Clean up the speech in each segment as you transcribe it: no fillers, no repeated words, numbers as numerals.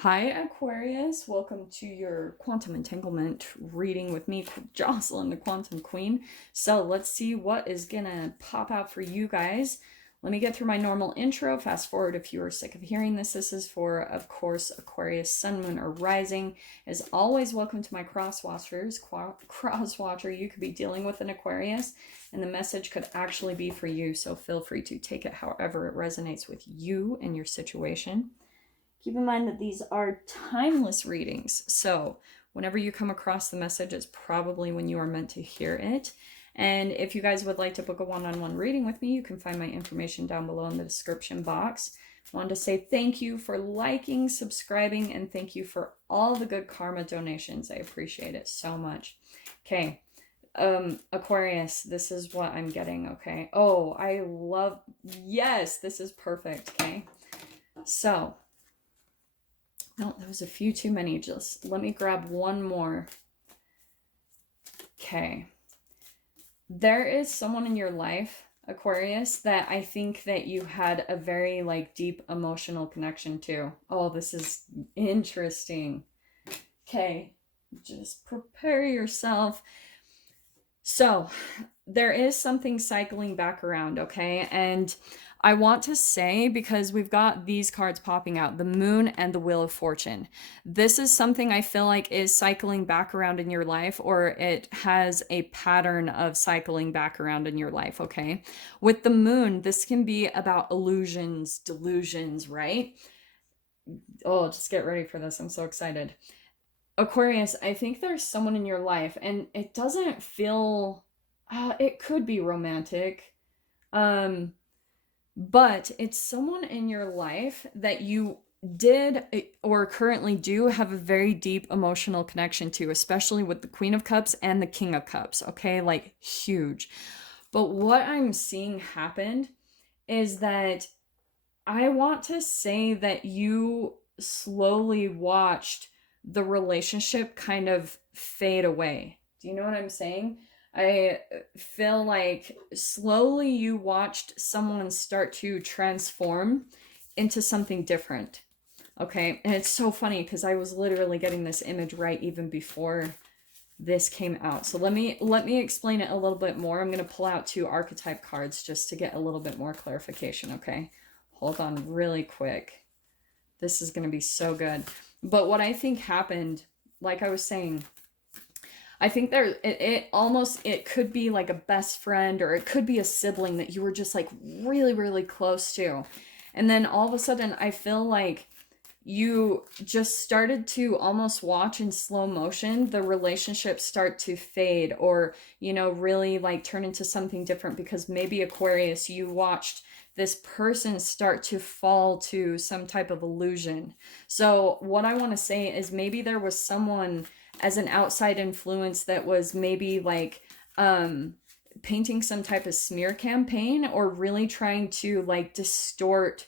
Hi, Aquarius. Welcome to your quantum entanglement reading with me, Jocelyn, the Quantum Queen. So let's see what is gonna pop out for you guys. Let me get through my normal intro. Fast forward if you are sick of hearing this. This is for, of course, Aquarius, Sun, Moon, or Rising. As always, welcome to my cross watchers. Cross watcher, you could be dealing with an Aquarius, and the message could actually be for you. So feel free to take it however it resonates with you and your situation. Keep in mind that these are timeless readings. So whenever you come across the message, it's probably when you are meant to hear it. And if you guys would like to book a one-on-one reading with me, you can find my information down below in the description box. I wanted to say thank you for liking, subscribing, and thank you for all the good karma donations. I appreciate it so much. Okay. Aquarius, this is what I'm getting, okay? Oh, I love, yes, this is perfect, okay? So, no, that was a few too many. Just let me grab one more. Okay. There is someone in your life, Aquarius, that I think that you had a very deep emotional connection to. Oh, this is interesting. Okay. Just prepare yourself. So, there is something cycling back around, okay? And I want to say, because we've got these cards popping out, the Moon and the Wheel of Fortune. This is something I feel like is cycling back around in your life, or it has a pattern of cycling back around in your life, okay? With the Moon, this can be about illusions, delusions, right? Oh, just get ready for this. I'm so excited. Aquarius, I think there's someone in your life, and it doesn't feel, it could be romantic, but it's someone in your life that you did or currently do have a very deep emotional connection to, especially with the Queen of Cups and the King of Cups, okay? Like, huge. But what I'm seeing happen is that I want to say that you slowly watched the relationship kind of fade away. Do you know what I'm saying? I feel like slowly you watched someone start to transform into something different. Okay, and it's so funny because I was literally getting this image right even before this came out. So let me explain it a little bit more. I'm going to pull out two archetype cards just to get a little bit more clarification, okay? Hold on really quick. This is going to be so good. But what I think happened, like I was saying, I think it could be like a best friend, or it could be a sibling that you were just like really, really close to. And then all of a sudden, I feel like you just started to almost watch in slow motion the relationship start to fade, or, really like turn into something different, because maybe, Aquarius, you watched this person start to fall to some type of illusion. So what I want to say is maybe there was someone as an outside influence that was maybe painting some type of smear campaign, or really trying to distort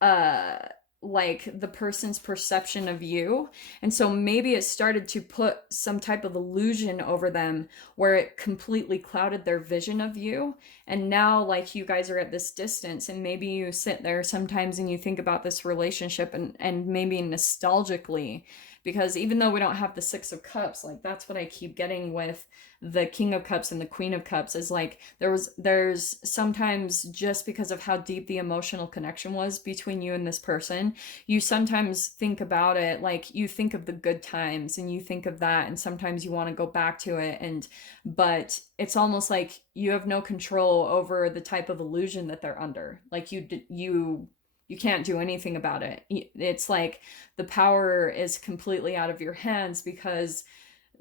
the person's perception of you. And so maybe it started to put some type of illusion over them where it completely clouded their vision of you. And now you guys are at this distance, and maybe you sit there sometimes and you think about this relationship, and maybe nostalgically, because even though we don't have the Six of Cups, that's what I keep getting with the King of Cups and the Queen of Cups, is there's sometimes, just because of how deep the emotional connection was between you and this person, you sometimes think about it, you think of the good times and you think of that, and sometimes you want to go back to it, but it's almost like you have no control over the type of illusion that they're under. You can't do anything about it. It's like the power is completely out of your hands, because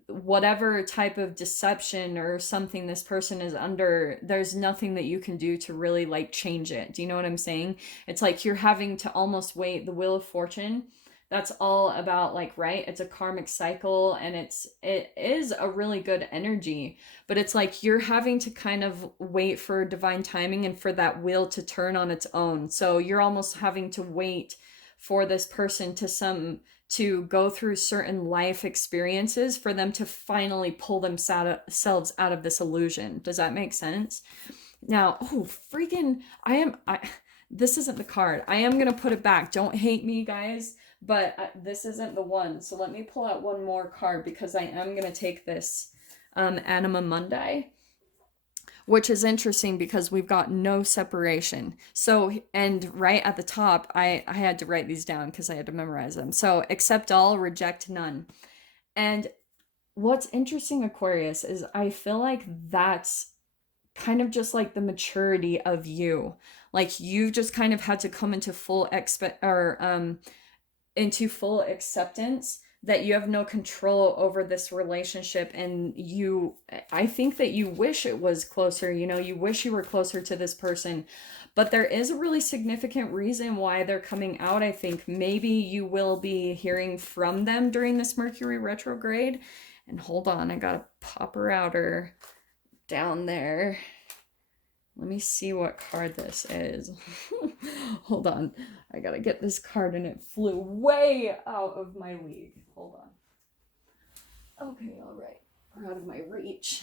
whatever type of deception or something this person is under, there's nothing that you can do to really change it. Do you know what I'm saying? It's like you're having to almost wait. The Wheel of Fortune, that's all about right? It's a karmic cycle, and it is a really good energy, but it's like you're having to kind of wait for divine timing and for that wheel to turn on its own. So you're almost having to wait for this person to go through certain life experiences for them to finally pull themselves out of this illusion. Does that make sense? Now, oh, freaking, this isn't the card. I am going to put it back. Don't hate me, guys. but this isn't the one. So let me pull out one more card because I am going to take this Anima Mundi, which is interesting because we've got no separation. So, and right at the top, I had to write these down because I had to memorize them. So, accept all, reject none. And what's interesting, Aquarius, is I feel like that's kind of just like the maturity of you. Like you've just kind of had to come into full into full acceptance that you have no control over this relationship, and I think that you wish it was closer, you wish you were closer to this person, but there is a really significant reason why they're coming out. I think maybe you will be hearing from them during this Mercury retrograde. And hold on, I gotta pop her outer down there. Let me see what card this is. Hold on. I gotta get this card and it flew way out of my league. Hold on. Okay, alright. We're out of my reach.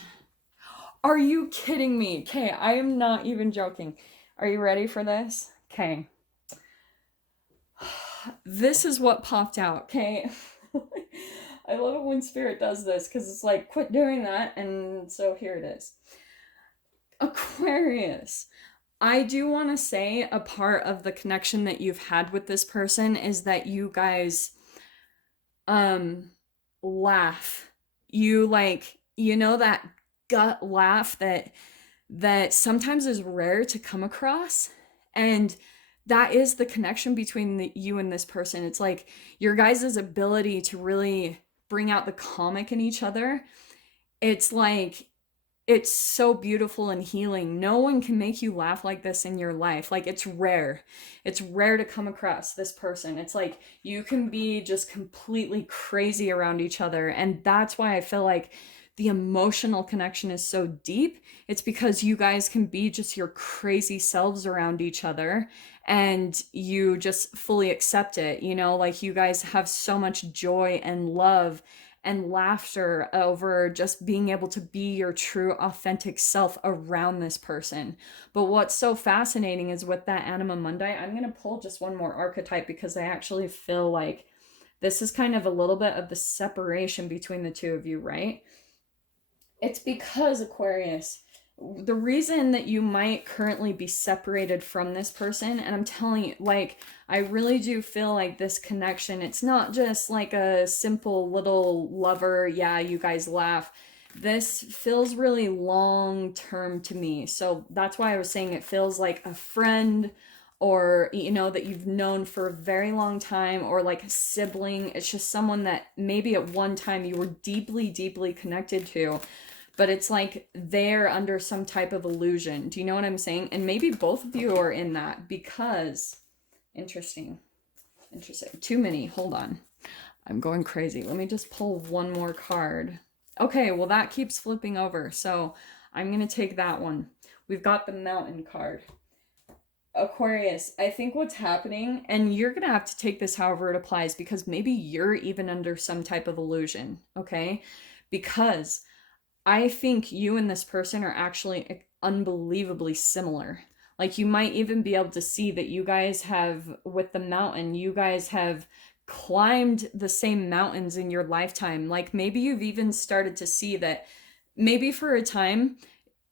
Are you kidding me? Okay, I am not even joking. Are you ready for this? Okay. This is what popped out, okay? I love it when Spirit does this because it's like, quit doing that. And so here it is. Aquarius, I do want to say a part of the connection that you've had with this person is that you guys laugh. You that gut laugh that sometimes is rare to come across, and that is the connection between you and this person. It's like your guys' ability to really bring out the comic in each other. It's like it's so beautiful and healing. No one can make you laugh like this in your life. Like it's rare. It's rare to come across this person. It's like you can be just completely crazy around each other. And that's why I feel like the emotional connection is so deep. It's because you guys can be just your crazy selves around each other and you just fully accept it. Like you guys have so much joy and love and laughter over just being able to be your true authentic self around this person. But what's so fascinating is with that Anima Mundi, I'm going to pull just one more archetype because I actually feel like this is kind of a little bit of the separation between the two of you, right? It's because, Aquarius, the reason that you might currently be separated from this person, and I'm telling you, like, I really do feel like this connection, it's not just like a simple little lover, yeah, you guys laugh. This feels really long term to me. So that's why I was saying it feels like a friend, or that you've known for a very long time, or like a sibling. It's just someone that maybe at one time you were deeply, deeply connected to, but it's like they're under some type of illusion. Do you know what I'm saying? And maybe both of you are in that because, interesting. Too many. Hold on. I'm going crazy. Let me just pull one more card. Okay, well that keeps flipping over. So I'm going to take that one. We've got the Mountain card. Aquarius, I think what's happening, and you're going to have to take this however it applies because maybe you're even under some type of illusion, okay? Because I think you and this person are actually unbelievably similar. Like you might even be able to see that you guys have, with the Mountain, you guys have climbed the same mountains in your lifetime. Like maybe you've even started to see that maybe for a time,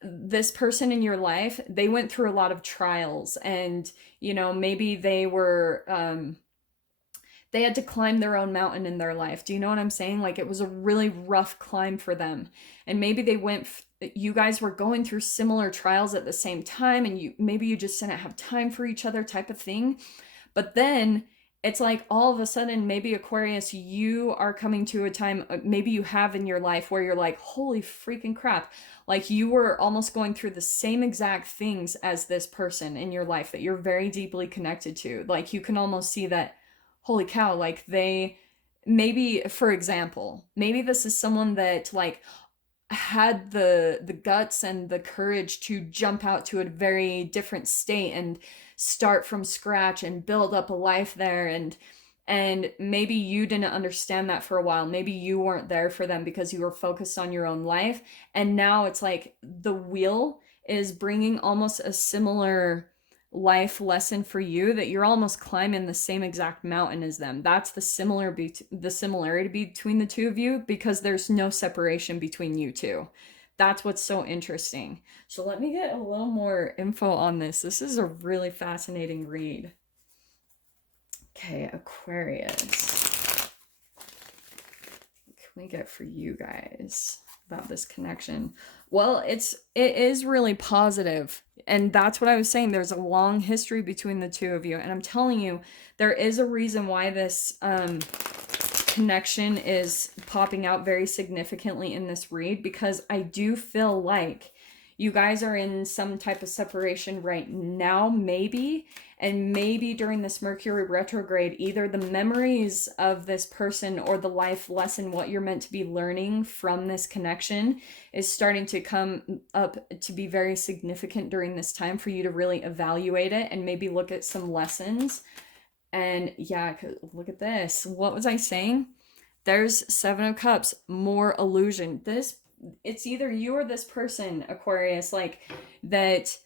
this person in your life, they went through a lot of trials, and maybe they were they had to climb their own mountain in their life. Do you know what I'm saying? Like it was a really rough climb for them. And maybe you guys were going through similar trials at the same time, and maybe you just didn't have time for each other type of thing. But then it's like all of a sudden, maybe Aquarius, you are coming to a time, maybe you have in your life where you're like, holy freaking crap. Like you were almost going through the same exact things as this person in your life that you're very deeply connected to. Like you can almost see that, holy cow, like maybe, for example, maybe this is someone that like had the guts and the courage to jump out to a very different state and start from scratch and build up a life there, and maybe you didn't understand that for a while. Maybe you weren't there for them because you were focused on your own life, and now it's like the wheel is bringing almost a similar life lesson for you that you're almost climbing the same exact mountain as them. That's the similarity between the two of you, because there's no separation between you two. That's what's so interesting. So let me get a little more info on this. This is a really fascinating read. Okay, Aquarius. What can we get for you guys about this connection? Well, it is really positive. And that's what I was saying. There's a long history between the two of you. And I'm telling you, there is a reason why this connection is popping out very significantly in this read, because I do feel like you guys are in some type of separation right now, maybe. And maybe during this Mercury retrograde, either the memories of this person or the life lesson, what you're meant to be learning from this connection, is starting to come up to be very significant during this time for you to really evaluate it and maybe look at some lessons. And yeah, look at this. What was I saying? There's Seven of Cups, more illusion. It's either you or this person, Aquarius, like that.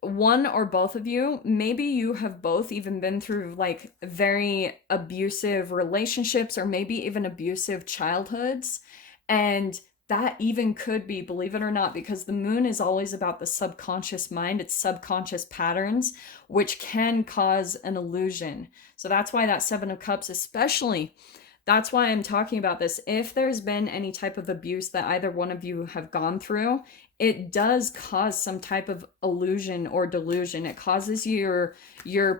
One or both of you, maybe you have both even been through like very abusive relationships, or maybe even abusive childhoods. And that even could be, believe it or not, because the moon is always about the subconscious mind, it's subconscious patterns, which can cause an illusion. So that's why that Seven of Cups, especially, that's why I'm talking about this. If there's been any type of abuse that either one of you have gone through, it does cause some type of illusion or delusion. It causes your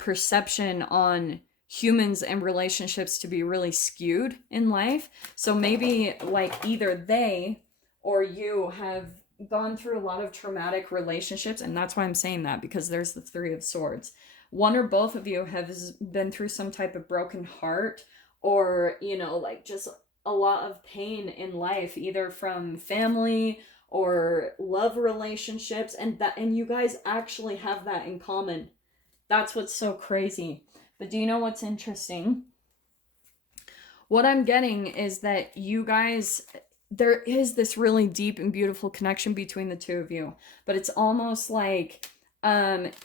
perception on humans and relationships to be really skewed in life. So maybe like either they or you have gone through a lot of traumatic relationships, and that's why I'm saying that, because there's the Three of Swords. One or both of you have been through some type of broken heart, or, you know, like just a lot of pain in life, either from family or love relationships, and you guys actually have that in common. That's what's so crazy. But do you know what's interesting? What I'm getting is that you guys, there is this really deep and beautiful connection between the two of you, but it's almost like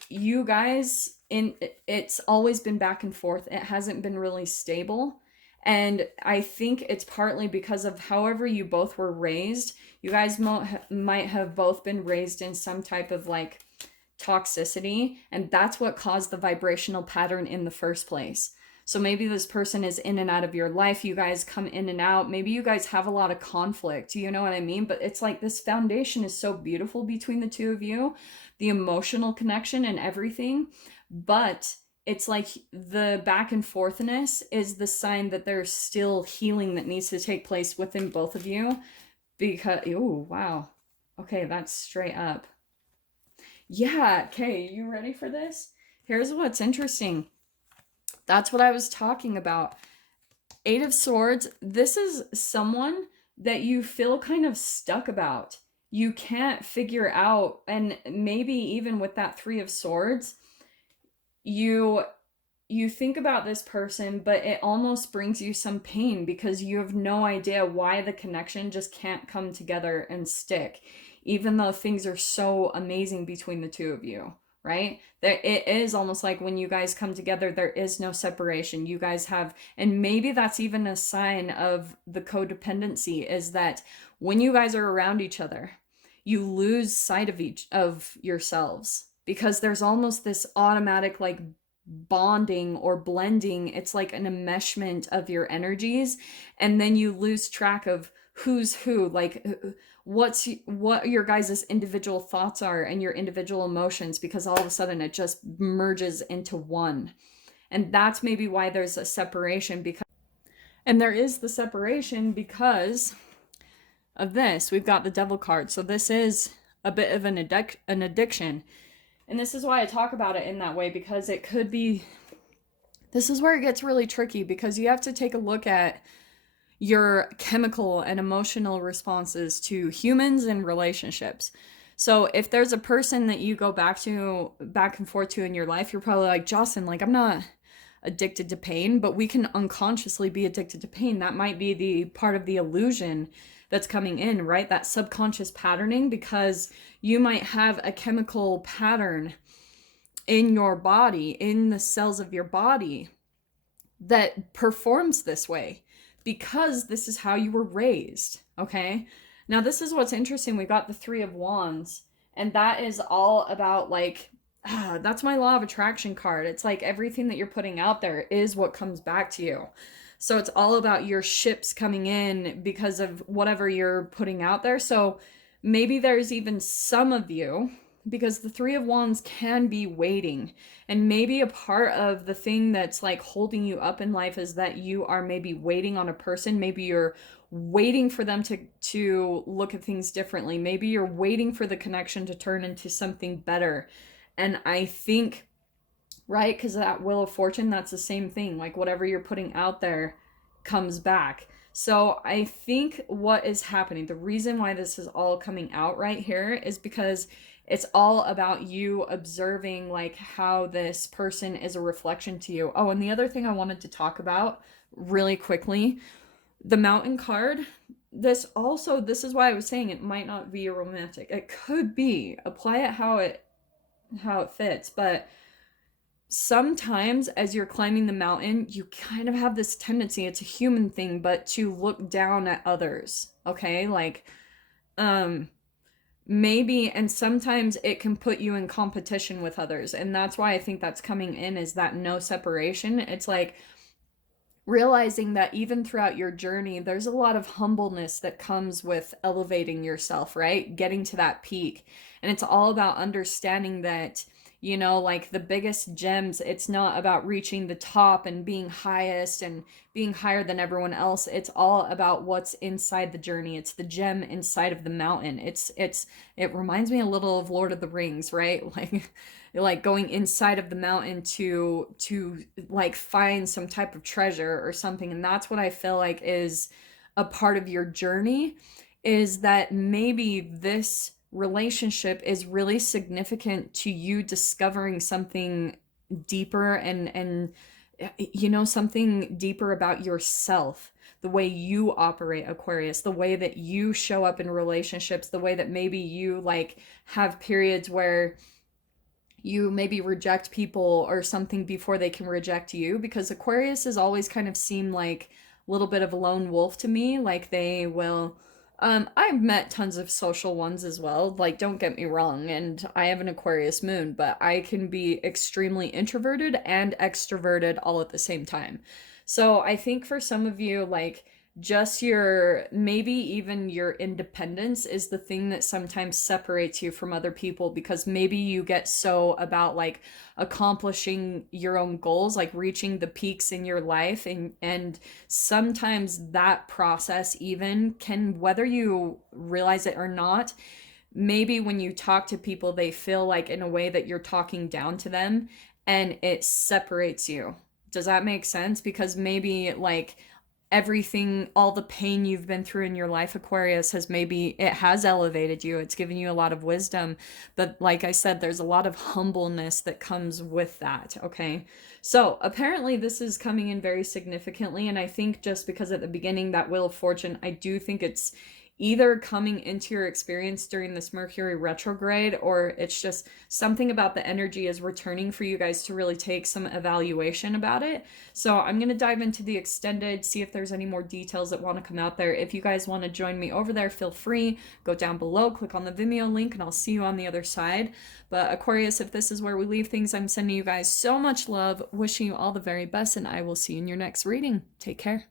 you guys, it's always been back and forth. It hasn't been really stable. And I think it's partly because of however you both were raised. You guys might have both been raised in some type of like toxicity, and that's what caused the vibrational pattern in the first place. So maybe this person is in and out of your life. You guys come in and out. Maybe you guys have a lot of conflict. You know what I mean? But it's like this foundation is so beautiful between the two of you, the emotional connection and everything. But it's like the back and forthness is the sign that there's still healing that needs to take place within both of you. Because, oh, wow. Okay, that's straight up. Yeah, okay, you ready for this? Here's what's interesting. That's what I was talking about. Eight of Swords, this is someone that you feel kind of stuck about. You can't figure out, and maybe even with that Three of Swords, you think about this person, but it almost brings you some pain because you have no idea why the connection just can't come together and stick, even though things are so amazing between the two of you, right? It is almost like when you guys come together, there is no separation. You guys have, and maybe that's even a sign of the codependency, is that when you guys are around each other, you lose sight of yourselves, because there's almost this automatic like bonding or blending. It's like an enmeshment of your energies, and then you lose track of who's who, like what your guys' individual thoughts are and your individual emotions, because all of a sudden it just merges into one. And that's maybe why there's a separation, because and there is the separation because of this. We've got the Devil card, so this is a bit of an addiction. And this is why I talk about it in that way, because it could be, this is where it gets really tricky, because you have to take a look at your chemical and emotional responses to humans and relationships. So if there's a person that you go back and forth to in your life, you're probably like, Jocelyn, like, I'm not addicted to pain, but we can unconsciously be addicted to pain. That might be the part of the illusion that's coming in, right? That subconscious patterning, because you might have a chemical pattern in your body, in the cells of your body, that performs this way because this is how you were raised, okay? Now, this is what's interesting. We got the Three of Wands, and that is all about like, that's my law of attraction card. It's like everything that you're putting out there is what comes back to you. So it's all about your ships coming in because of whatever you're putting out there. So maybe there's even some of you, because the Three of Wands can be waiting. And maybe a part of the thing that's like holding you up in life is that you are maybe waiting on a person. Maybe you're waiting for them to look at things differently. Maybe you're waiting for the connection to turn into something better. And I think, right, because that Wheel of Fortune, that's the same thing. Like whatever you're putting out there comes back. So I think what is happening, the reason why this is all coming out right here is because it's all about you observing like how this person is a reflection to you. Oh, and the other thing I wanted to talk about really quickly, the Mountain card, this is why I was saying it might not be a romantic. It could be. Apply it how it fits, but sometimes as you're climbing the mountain, you kind of have this tendency, it's a human thing, but to look down at others, okay? Like, maybe, and sometimes it can put you in competition with others. And that's why I think that's coming in, is that no separation. It's like realizing that even throughout your journey, there's a lot of humbleness that comes with elevating yourself, right? Getting to that peak. And it's all about understanding that, you know, like the biggest gems, it's not about reaching the top and being highest and being higher than everyone else. It's all about what's inside the journey. It's the gem inside of the mountain. It reminds me a little of Lord of the Rings, right? Like going inside of the mountain to like find some type of treasure or something. And that's what I feel like is a part of your journey, is that maybe this relationship is really significant to you discovering something deeper and you know, something deeper about yourself, the way you operate, Aquarius, the way that you show up in relationships, the way that maybe you like have periods where you maybe reject people or something before they can reject you, because Aquarius has always kind of seemed like a little bit of a lone wolf to me. Like they will I've met tons of social ones as well, like don't get me wrong, and I have an Aquarius moon, but I can be extremely introverted and extroverted all at the same time. So I think for some of you, like just your, maybe even your independence is the thing that sometimes separates you from other people, because maybe you get so about like accomplishing your own goals, like reaching the peaks in your life, and sometimes that process even can, whether you realize it or not, maybe when you talk to people they feel like in a way that you're talking down to them and it separates you. Does that make sense? Because maybe like everything, all the pain you've been through in your life, Aquarius, has maybe, it has elevated you. It's given you a lot of wisdom. But like I said, there's a lot of humbleness that comes with that, okay? So apparently this is coming in very significantly. And I think just because at the beginning, that Wheel of Fortune, I do think it's either coming into your experience during this Mercury retrograde, or it's just something about the energy is returning for you guys to really take some evaluation about it. So I'm going to dive into the extended, see if there's any more details that want to come out there. If you guys want to join me over there, feel free, go down below, click on the Vimeo link, and I'll see you on the other side. But Aquarius, if this is where we leave things, I'm sending you guys so much love, wishing you all the very best, and I will see you in your next reading. Take care.